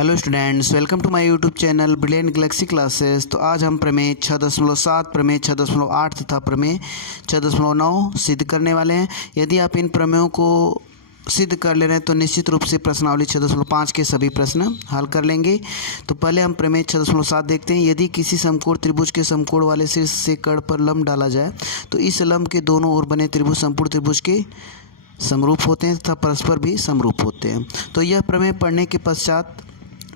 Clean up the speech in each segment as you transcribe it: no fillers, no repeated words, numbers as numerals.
Hello students, welcome to my YouTube channel Brilliant Galaxy Classes. तो आज हम प्रमेय 6.7, प्रमेय 6.8 तथा प्रमेय 6.9 सिद्ध करने वाले हैं। यदि आप इन प्रमेयों को सिद्ध कर ले रहे हैं तो निश्चित रूप से प्रश्नावली 6.5 के सभी प्रश्न हल कर लेंगे। तो पहले हम प्रमेय 6.7 देखते हैं। यदि किसी समकोण त्रिभुज के समकोण वाले शीर्ष से कर्ण पर लंब डाला जाए तो इस लंब के दोनों ओर बने त्रिभुज संपूर्ण त्रिभुज के समरूप होते हैं तथा परस्पर भी समरूप होते हैं। तो यह प्रमेय पढ़ने के पश्चात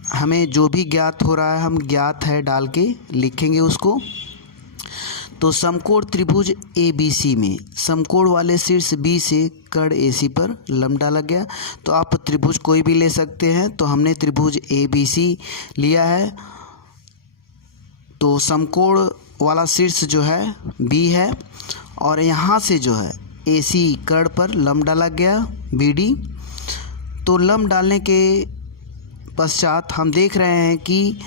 हमें जो भी ज्ञात हो रहा है हम ज्ञात है डाल के लिखेंगे उसको। तो समकोण त्रिभुज ABC में समकोण वाले शीर्ष B से कर्ण AC पर लंब डाला गया। तो आप त्रिभुज कोई भी ले सकते हैं। तो हमने त्रिभुज ABC लिया है। तो समकोण वाला शीर्ष जो है B है और यहाँ से जो है AC कर्ण पर लंब डाला गया BD। तो लंब डालने के पश्चात हम देख रहे हैं कि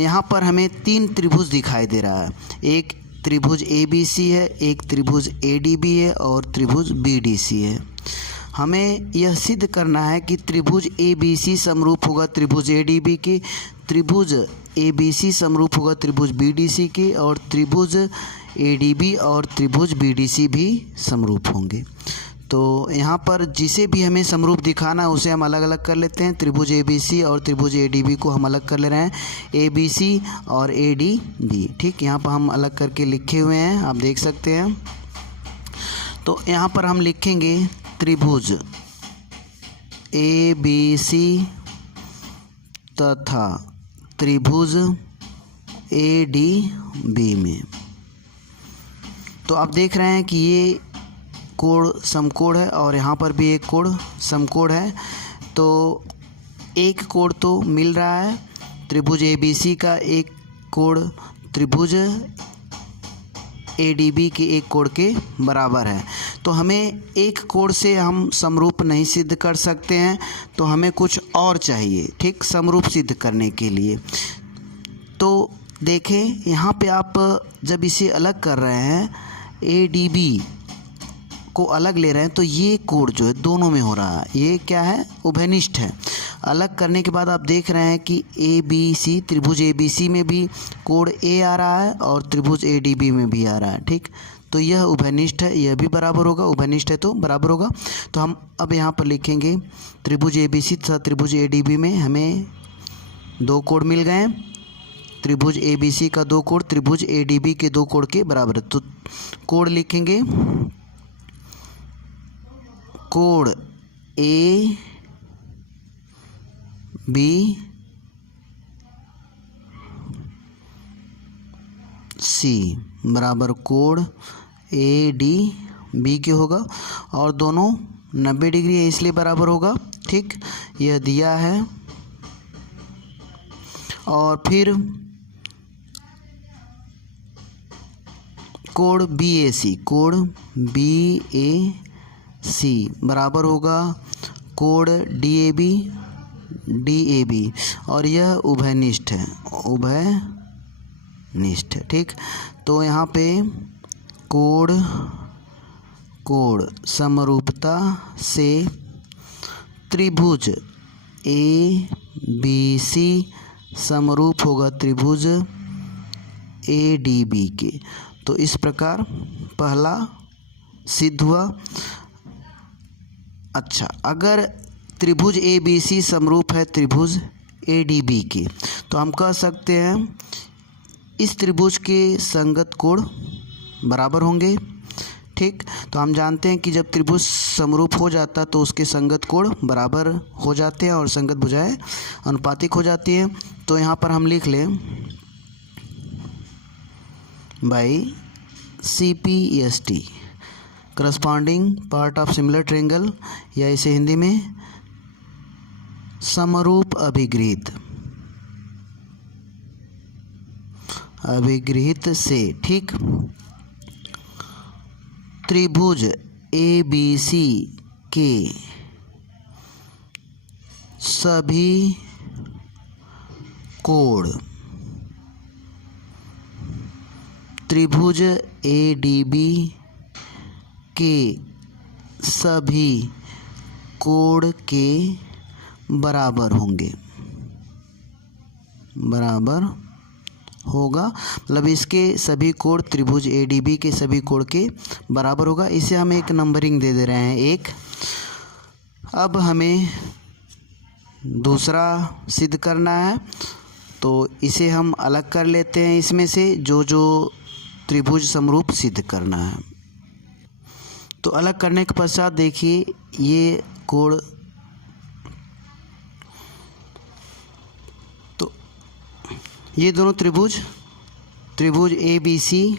यहाँ पर हमें 3 त्रिभुज दिखाई दे रहा है। एक त्रिभुज ABC है, एक त्रिभुज ADB है और त्रिभुज BDC है। हमें यह सिद्ध करना है कि त्रिभुज ABC समरूप होगा त्रिभुज ADB के, त्रिभुज ABC समरूप होगा त्रिभुज BDC के और त्रिभुज ADB और त्रिभुज BDC भी समरूप होंगे। तो यहाँ पर जिसे भी हमें समरूप दिखाना है उसे हम अलग अलग कर लेते हैं। त्रिभुज ABC और त्रिभुज ADB को हम अलग कर ले रहे हैं, ABC और ADB। ठीक, यहाँ पर हम अलग करके लिखे हुए हैं, आप देख सकते हैं। तो यहाँ पर हम लिखेंगे त्रिभुज ABC तथा त्रिभुज ADB में। तो आप देख रहे हैं कि ये कोण समकोण है और यहाँ पर भी एक कोण समकोण है। तो एक कोण तो मिल रहा है, त्रिभुज ABC का एक कोण त्रिभुज ADB के एक कोण के बराबर है। तो हमें एक कोण से हम समरूप नहीं सिद्ध कर सकते हैं, तो हमें कुछ और चाहिए, ठीक, समरूप सिद्ध करने के लिए। तो देखें यहाँ पे आप जब इसे अलग कर रहे हैं ADB को अलग ले रहे हैं तो ये कोण जो है दोनों में हो रहा है, ये क्या है, उभयनिष्ठ है। अलग करने के बाद आप देख रहे हैं कि ABC त्रिभुज ABC में भी कोण A आ रहा है और त्रिभुज ADB में भी आ रहा है। ठीक, तो यह उभयनिष्ठ है, यह भी बराबर होगा, उभयनिष्ठ है तो बराबर होगा। तो हम अब यहाँ पर लिखेंगे त्रिभुज ABC तथा त्रिभुज ADB में हमें 2 कोण मिल गए। त्रिभुज ABC का 2 कोण त्रिभुज ADB के 2 कोण के बराबर है। तो कोण लिखेंगे कोण ABC बराबर कोण ADB के होगा और दोनों 90 डिग्री है इसलिए बराबर होगा। ठीक, यह दिया है। और फिर कोण BAC बराबर होगा कोण DAB और यह उभयनिष्ठ है, उभयनिष्ठ है। ठीक, तो यहाँ पे कोण समरूपता से त्रिभुज ABC समरूप होगा त्रिभुज ADB के। तो इस प्रकार पहला सिद्ध हुआ। अच्छा, अगर त्रिभुज ABC समरूप है त्रिभुज ADB के तो हम कह सकते हैं इस त्रिभुज के संगत कोण बराबर होंगे। ठीक, तो हम जानते हैं कि जब त्रिभुज समरूप हो जाता तो उसके संगत कोण बराबर हो जाते हैं और संगत भुजाएं अनुपातिक हो जाती हैं। तो यहाँ पर हम लिख लें by CPST corresponding part of similar triangle, या इसे हिंदी में समरूप अभिगृहित से। ठीक, त्रिभुज ABC के सभी कोण त्रिभुज ADB के सभी कोण के बराबर होंगे। बराबर होगा, मतलब इसके सभी कोण त्रिभुज ADB के सभी कोण के बराबर होगा। इसे हम एक नंबरिंग दे दे रहे हैं 1। अब हमें दूसरा सिद्ध करना है, तो इसे हम अलग कर लेते हैं इसमें से जो त्रिभुज समरूप सिद्ध करना है। तो अलग करने के पश्चात देखिए ये कोण, तो ये दोनों त्रिभुज ABC,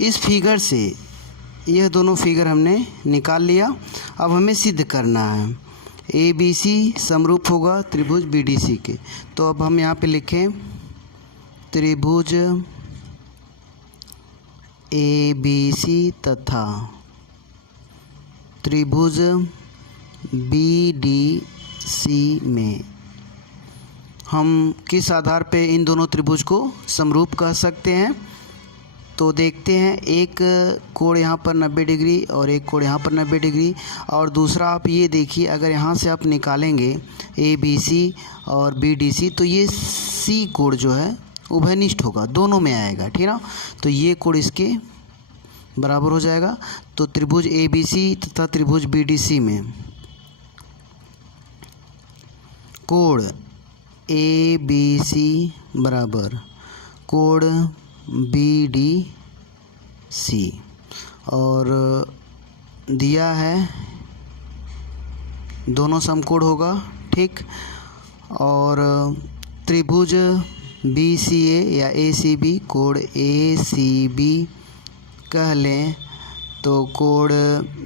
इस फिगर से यह दोनों फिगर हमने निकाल लिया। अब हमें सिद्ध करना है ABC समरूप होगा त्रिभुज BDC के। तो अब हम यहाँ पे लिखें त्रिभुज ABC तथा त्रिभुज BDC में हम किस आधार पे इन दोनों त्रिभुज को समरूप कह सकते हैं। तो देखते हैं, एक कोण यहाँ पर 90 डिग्री और एक कोण यहाँ पर 90 डिग्री, और दूसरा आप ये देखिए अगर यहाँ से आप निकालेंगे ABC और BDC तो ये C कोण जो है उभयनिष्ठ होगा, दोनों में आएगा, ठीक ना। तो ये कोण इसके बराबर हो जाएगा। तो त्रिभुज ABC तथा त्रिभुज BDC में कोण ABC बराबर कोण BDC और दिया है दोनों समकोण होगा, ठीक। और त्रिभुज BCA या ACB कोण ACB कह लें तो कोण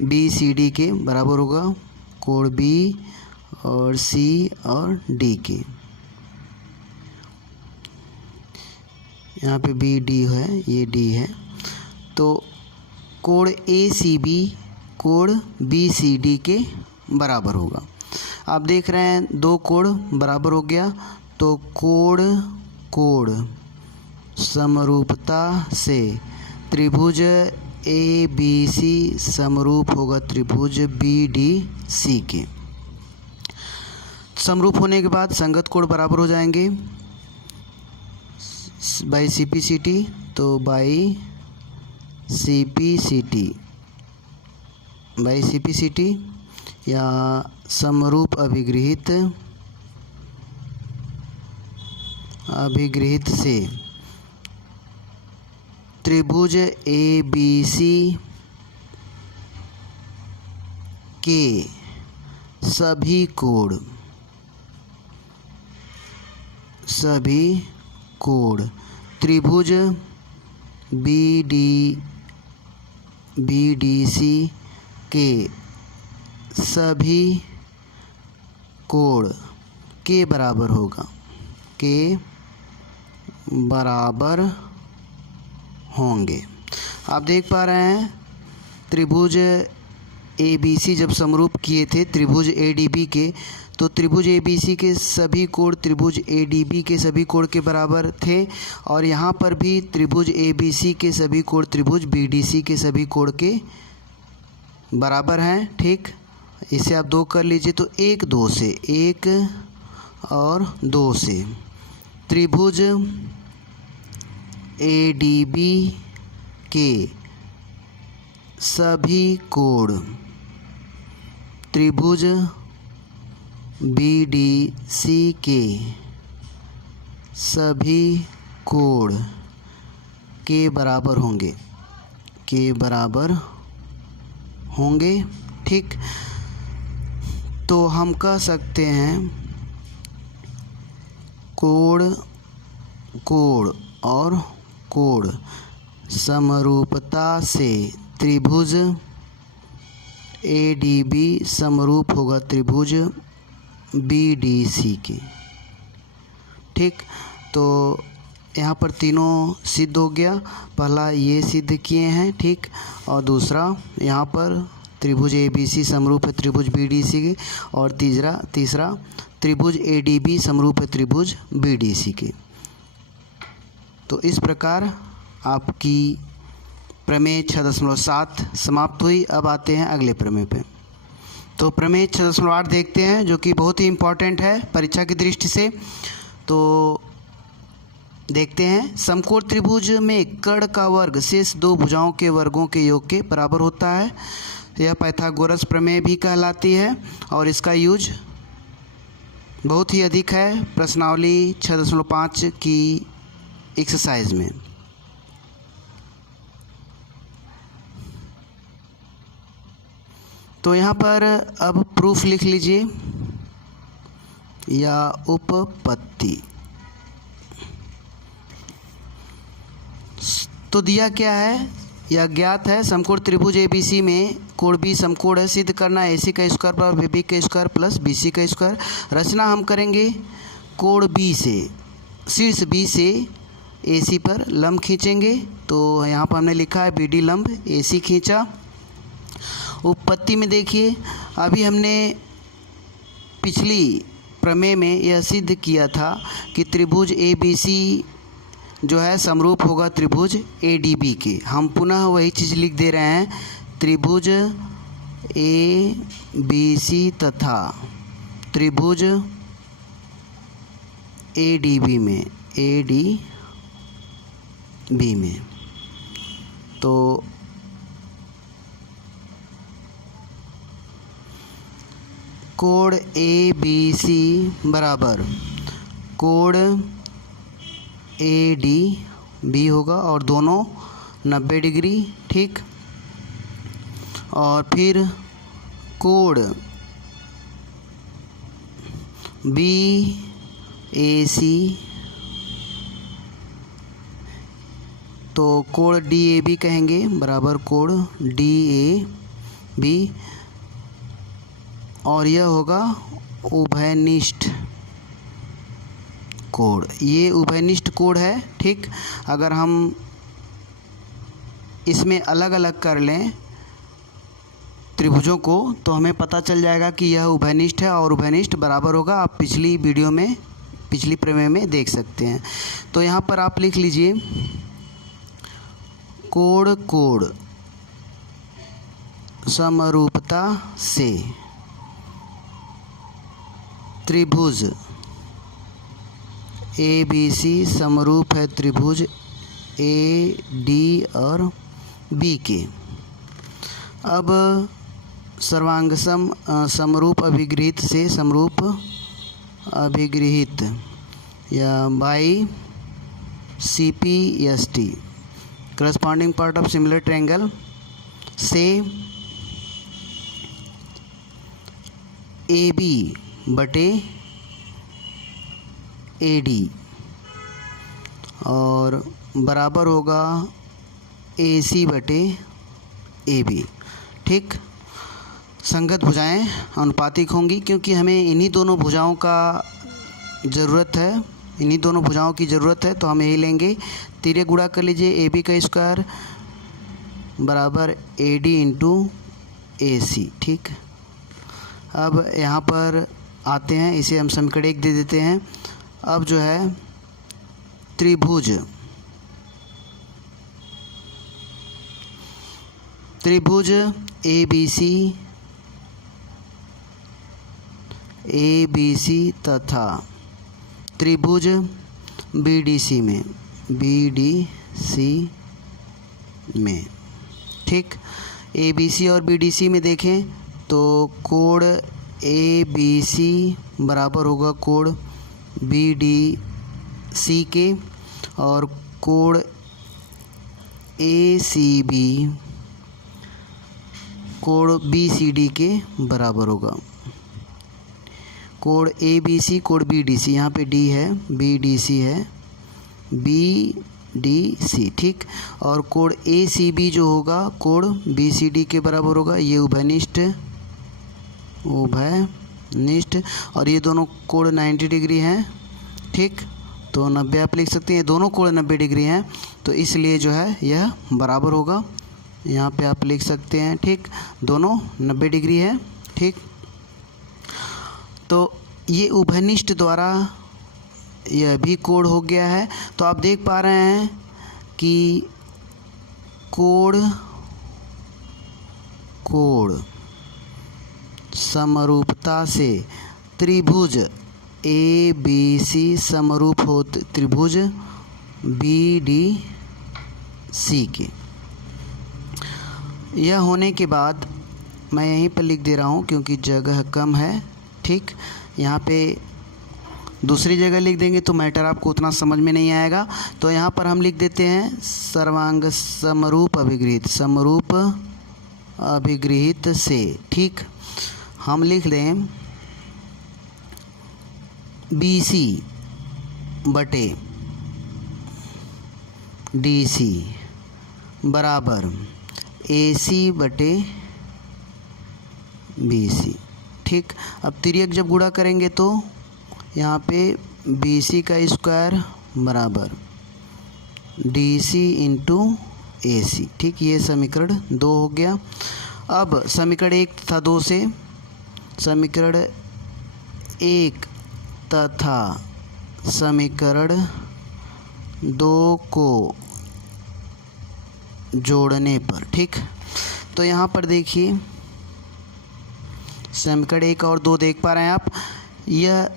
BCD के बराबर होगा, कोण B और C और D के। यहाँ पे BD है, ये D है। तो कोण ACB कोण BCD के बराबर होगा। आप देख रहे हैं दो कोण बराबर हो गया, तो कोण समरूपता से त्रिभुज ABC समरूप होगा त्रिभुज BDC के। समरूप होने के बाद संगत कोण बराबर हो जाएंगे बाई CPCT, तो बाई CPCT या समरूप अभिगृहित से त्रिभुज ABC के सभी कोण त्रिभुज BDC के सभी कोण के बराबर होगा, के बराबर होंगे। आप देख पा रहे हैं त्रिभुज ABC जब समरूप किए थे त्रिभुज ADB के, तो त्रिभुज ABC के सभी कोण त्रिभुज ADB के सभी कोण के बराबर थे, और यहाँ पर भी त्रिभुज ABC के सभी कोण त्रिभुज BDC के सभी कोण के बराबर हैं, ठीक। इसे आप 2 कर लीजिए, तो 1 2 से 1 और 2 से त्रिभुज ADB के सभी कोण त्रिभुज BDC के सभी कोण के बराबर होंगे, ठीक। तो हम कह सकते हैं कोण और कोण समरूपता से त्रिभुज ADB समरूप होगा त्रिभुज BDC के, ठीक। तो यहाँ पर तीनों सिद्ध हो गया, पहला ये सिद्ध किए हैं, ठीक, और दूसरा यहाँ पर त्रिभुज ABC समरूप है त्रिभुज BDC के, और तीसरा त्रिभुज ADB समरूप है त्रिभुज BDC के। तो इस प्रकार आपकी प्रमेय 6.7 समाप्त हुई। अब आते हैं अगले प्रमेय पे। तो प्रमेय 6.8 देखते हैं, जो कि बहुत ही इम्पॉर्टेंट है परीक्षा की दृष्टि से। तो देखते हैं, समकोण त्रिभुज में कर्ण का वर्ग शेष दो भुजाओं के वर्गों के योग के बराबर होता है। यह पाइथागोरस प्रमेय भी कहलाती है और इसका यूज बहुत ही अधिक है प्रश्नावली 6.5 की एक्सरसाइज में। तो यहाँ पर अब प्रूफ लिख लीजिए या उपपत्ति। तो दिया क्या है, यह ज्ञात है समकोण त्रिभुज ABC में कोण B समकोण है, सिद्ध करना AC का स्क्वायर पर BB का स्क्वायर प्लस BC का स्क्वायर। रचना हम करेंगे कोण B से, शीर्ष B से AC पर लंब खींचेंगे। तो यहाँ पर हमने लिखा है BD लंब AC खींचा। उपपत्ति में देखिए, अभी हमने पिछली प्रमेय में यह सिद्ध किया था कि त्रिभुज ABC जो है समरूप होगा त्रिभुज ADB के। हम पुनः वही चीज़ लिख दे रहे हैं, त्रिभुज ABC तथा त्रिभुज ADB में तो कोण ABC बराबर कोण ADB होगा और दोनों 90 डिग्री, ठीक। और फिर कोण BAC तो कोण DAB कहेंगे बराबर कोण DAB और यह होगा उभयनिष्ठ कोण। ये उभयनिष्ठ कोण है, ठीक। अगर हम इसमें अलग अलग कर लें त्रिभुजों को तो हमें पता चल जाएगा कि यह उभयनिष्ठ है और उभयनिष्ठ बराबर होगा। आप पिछली वीडियो में, पिछली प्रमेय में देख सकते हैं। तो यहाँ पर आप लिख लीजिए कोण समरूपता से त्रिभुज ABC समरूप है त्रिभुज AD और B के। अब सर्वांग समरूप अभिगृहित से समरूप अभिगृहित या by CPST corresponding part of similar triangle से AB बटे AD और बराबर होगा AC बटे AB, ठीक। संगत भुजाएं अनुपातिक होंगी क्योंकि हमें इन्हीं दोनों भुजाओं का ज़रूरत है, इन्हीं दोनों भुजाओं की ज़रूरत है। तो हम यही लेंगे, तिर्यक गुणा कर लीजिए AB का स्क्वायर बराबर AD इंटू AC, ठीक। अब यहाँ पर आते हैं, इसे हम समीकरण 1 दे देते हैं। अब जो है त्रिभुज ABC तथा त्रिभुज BDC में, ठीक। ABC और BDC में देखें तो कोण ABC बराबर होगा कोण BDC के और कोण ACB कोण BCD के बराबर होगा। कोण ABC कोण BDC, यहाँ पे D है, BDC है, BDC, ठीक। और कोण ACB जो होगा कोण BCD के बराबर होगा। ये उभयनिष्ठ और ये दोनों कोण 90 डिग्री हैं, ठीक। तो 90 आप लिख सकते हैं, ये दोनों कोण 90 डिग्री हैं तो इसलिए जो है यह बराबर होगा। यहाँ पे आप लिख सकते हैं, ठीक, दोनों 90 डिग्री है, ठीक। तो ये उभयनिष्ठ द्वारा यह भी कोण हो गया है। तो आप देख पा रहे हैं कि कोण समरूपता से त्रिभुज ए बी सी समरूप हो त्रिभुज बी डी सी के। यह होने के बाद मैं यहीं पर लिख दे रहा हूँ क्योंकि जगह कम है। ठीक, यहाँ पे दूसरी जगह लिख देंगे तो मैटर आपको उतना समझ में नहीं आएगा। तो यहाँ पर हम लिख देते हैं सर्वांग समरूप अभिगृहित, समरूप अभिगृहित से। ठीक, हम लिख लें बी सी बटे डी सी बराबर ए सी बटे बी सी। ठीक, अब तिर्यक जब गुणा करेंगे तो यहाँ पे बी सी का स्क्वायर बराबर डी सी इंटू ए सी। ठीक, ये समीकरण 2 हो गया। अब समीकरण 1 तथा 2 से समीकरण 1 तथा समीकरण 2 को जोड़ने पर, ठीक, तो यहाँ पर देखिए समीकरण 1 और 2 देख पा रहे हैं आप। यह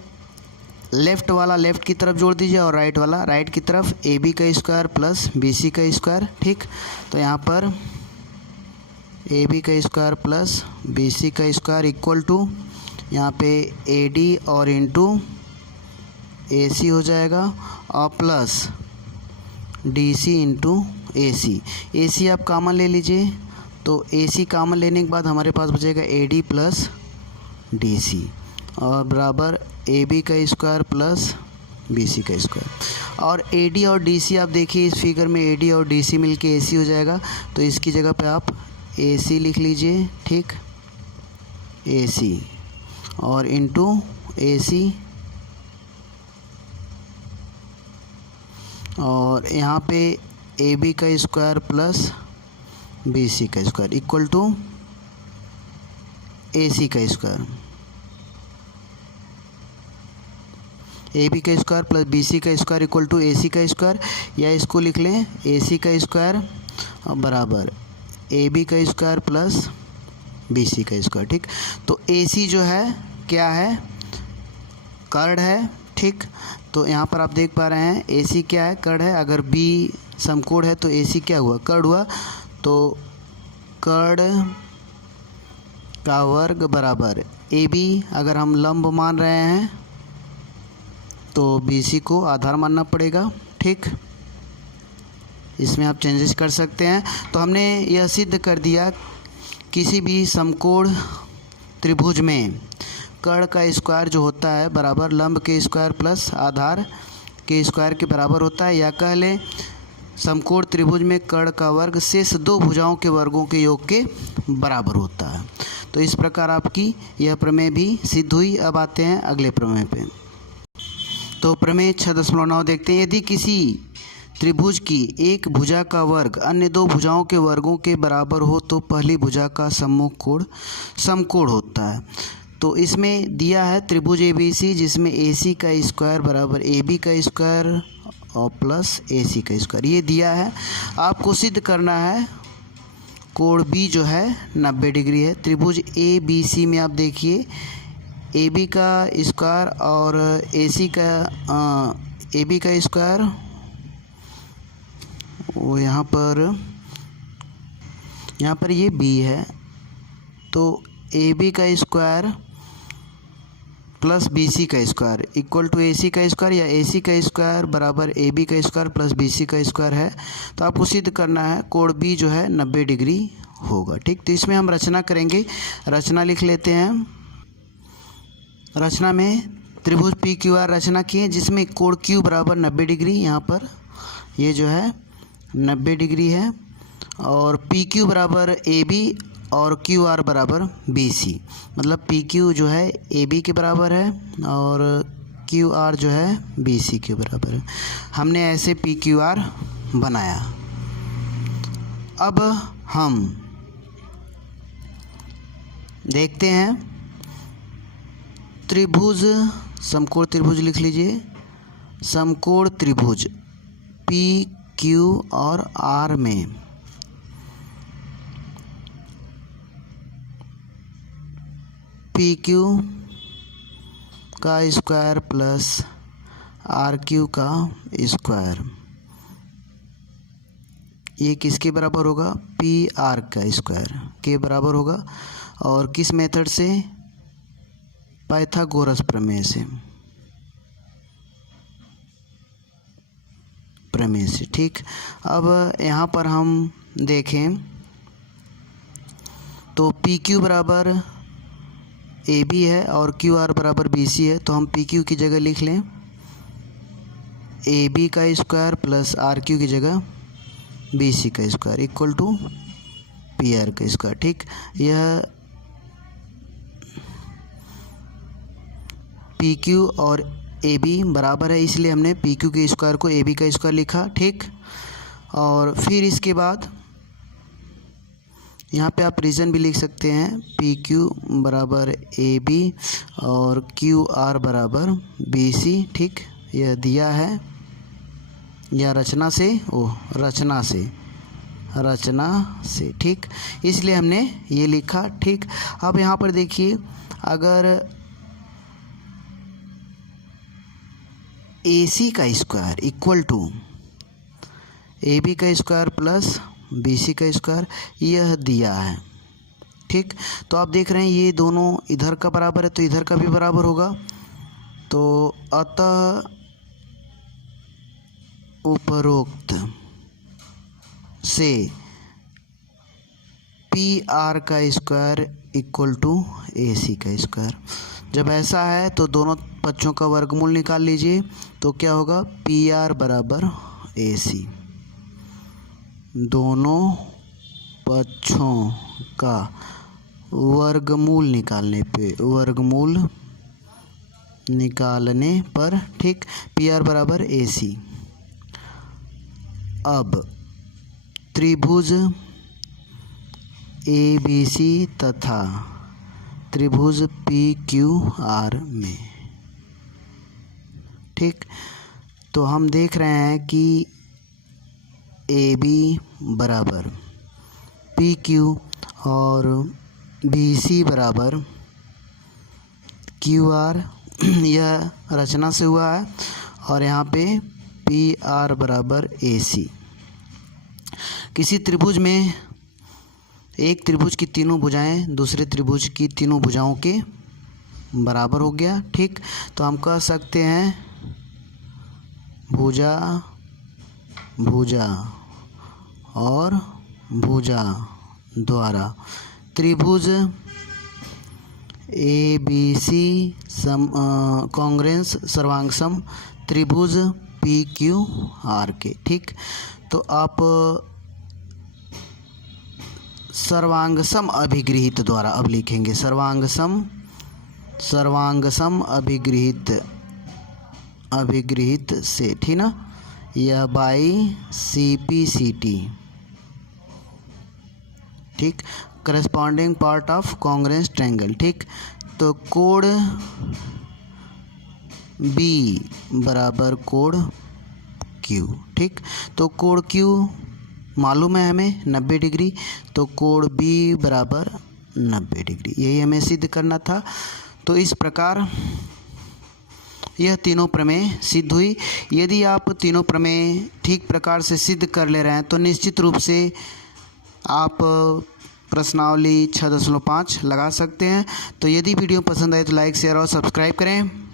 लेफ़्ट वाला लेफ़्ट की तरफ जोड़ दीजिए और राइट वाला राइट की तरफ ए बी का स्क्वायर प्लस बी सी का स्क्वायर। ठीक, तो यहाँ पर ए बी का स्क्वायर प्लस बी सी का स्क्वायर इक्वल टू यहाँ पे ए डी और इंटू ए सी हो जाएगा और प्लस डी सी इंटू ए सी। ए सी आप कॉमन ले लीजिए तो ए सी कॉमन लेने के बाद हमारे पास बचेगा A D plus D C और बराबर ए बी का स्क्वायर प्लस बी सी का स्क्वायर। और ए डी और डी सी आप देखिए इस फिगर में ए डी और डी सी मिल के ए सी हो जाएगा, तो इसकी जगह पे आप ए सी लिख लीजिए। ठीक, ए सी और इंटू ए सी और यहाँ पे ए बी का स्क्वायर प्लस बी सी का square equal to A C का स्क्वायर, ए बी का स्क्वायर प्लस बी सी का square equal to A C का स्क्वायर, या इसको लिख लें ए सी का स्क्वायर बराबर ए बी का स्क्वायर प्लस बी सी का स्क्वायर। ठीक, तो ए सी जो है क्या है, कर्ण है। ठीक, तो यहाँ पर आप देख पा रहे हैं ए सी क्या है, कर्ण है। अगर बी समकोण है तो ए सी क्या हुआ, कर्ण हुआ। तो कर्ण का वर्ग बराबर ए बी, अगर हम लंब मान रहे हैं तो बी सी को आधार मानना पड़ेगा। ठीक, इसमें आप चेंजेस कर सकते हैं। तो हमने यह सिद्ध कर दिया किसी भी समकोण त्रिभुज में कर्ण का स्क्वायर जो होता है बराबर लंब के स्क्वायर प्लस आधार के स्क्वायर के बराबर होता है, या कह लें समकोण त्रिभुज में कर्ण का वर्ग शेष दो भुजाओं के वर्गों के योग के बराबर होता है। तो इस प्रकार आपकी यह प्रमेय भी सिद्ध हुई। अब आते हैं अगले प्रमेय पे। तो प्रमेय 6.9 देखते हैं। यदि किसी त्रिभुज की एक भुजा का वर्ग अन्य दो भुजाओं के वर्गों के बराबर हो तो पहली भुजा का सम्मुख कोण समकोण होता है। तो इसमें दिया है त्रिभुज ए बी सी, जिसमें ए सी का स्क्वायर बराबर ए बी का स्क्वायर और प्लस ए सी का स्क्वायर, ये दिया है। आपको सिद्ध करना है कोण बी जो है 90 डिग्री है। त्रिभुज ए बी सी में आप देखिए ए बी का स्क्वायर और ए सी का ए बी का स्क्वायर, वो यहाँ पर ये बी है, तो ए बी का स्क्वायर प्लस बी सी का square equal to A C का स्क्वायर, या ए सी का स्क्वायर बराबर ए बी का स्क्वायर प्लस बी सी का स्क्वायर है। तो आपको सिद्ध करना है कोण बी जो है 90 डिग्री होगा। ठीक, तो इसमें हम रचना करेंगे। रचना लिख लेते हैं। रचना में त्रिभुज पी क्यू आर रचना किए, जिसमें कोण क्यू बराबर 90 डिग्री, यहाँ पर ये जो है 90 डिग्री है, और पी क्यू बराबर ए बी और क्यू आर बराबर बी सी, मतलब पी क्यू जो है ए बी के बराबर है और क्यू आर जो है बी सी के बराबर है। हमने ऐसे पी क्यू आर बनाया। अब हम देखते हैं त्रिभुज, समकोण त्रिभुज लिख लीजिए। समकोण त्रिभुज पी क्यू और आर में पी क्यू का स्क्वायर प्लस आर क्यू का स्क्वायर, ये किसके बराबर होगा? पी आर का स्क्वायर के बराबर होगा। और किस मेथड से? पाइथागोरस प्रमेय से, ठीक। अब यहाँ पर हम देखें तो पी क्यू बराबर ए बी है और क्यू आर बराबर बी सी है, तो हम पी क्यू की जगह लिख लें ए बी का स्क्वायर प्लस आर क्यू की जगह बी सी का square equal to P R का स्क्वायर, ठीक। यह पी क्यू और ए बी बराबर है, इसलिए हमने पी क्यू के स्क्वायर को ए बी का स्क्वायर लिखा, ठीक। और फिर इसके बाद यहाँ पे आप रीज़न भी लिख सकते हैं, पी क्यू बराबर ए बी और क्यू आर बराबर बी सी, ठीक। यह दिया है या रचना से, ठीक। इसलिए हमने ये लिखा, ठीक। अब यहाँ पर देखिए, अगर ए सी का square equal to A B का स्क्वायर प्लस बी सी का स्क्वायर यह दिया है, ठीक। तो आप देख रहे हैं ये दोनों इधर का बराबर है तो इधर का भी बराबर होगा, तो अतः उपरोक्त से पी आर का square equal to A C का स्क्वायर। जब ऐसा है तो दोनों पक्षों का वर्गमूल निकाल लीजिए, तो क्या होगा? पी आर बराबर ए सी। दोनों पक्षों का वर्गमूल निकालने पर, ठीक, पी आर बराबर ए सी। अब त्रिभुज ए बी सी तथा त्रिभुज पी क्यू आर में, ठीक। तो हम देख रहे हैं कि ए बी बराबर पी क्यू और बी सी बराबर क्यू आर, यह रचना से हुआ है। और यहाँ पे पी आर बराबर ए सी। किसी त्रिभुज में एक त्रिभुज की तीनों भुजाएं दूसरे त्रिभुज की तीनों भुजाओं के बराबर हो गया, ठीक। तो हम कह सकते हैं भुजा और भुजा द्वारा त्रिभुज ए बी सी कॉन्ग्रेंस सर्वांगसम त्रिभुज पी क्यू आर के, ठीक। तो आप सर्वांगसम अभिगृहित द्वारा अब लिखेंगे सर्वांगसम अभिगृहित से, ठीक ना, यह by C P C T, ठीक। Corresponding part of congruence triangle, ठीक। तो कोण बी बराबर कोण क्यू, ठीक। तो कोण क्यू मालूम है हमें 90 डिग्री, तो कोण बी बराबर 90 डिग्री, यही हमें सिद्ध करना था। तो इस प्रकार यह तीनों प्रमेय सिद्ध हुई। यदि आप तीनों प्रमेय ठीक प्रकार से सिद्ध कर ले रहे हैं तो निश्चित रूप से आप प्रश्नावली 6.5 लगा सकते हैं। तो यदि वीडियो पसंद आए तो लाइक, शेयर और सब्सक्राइब करें।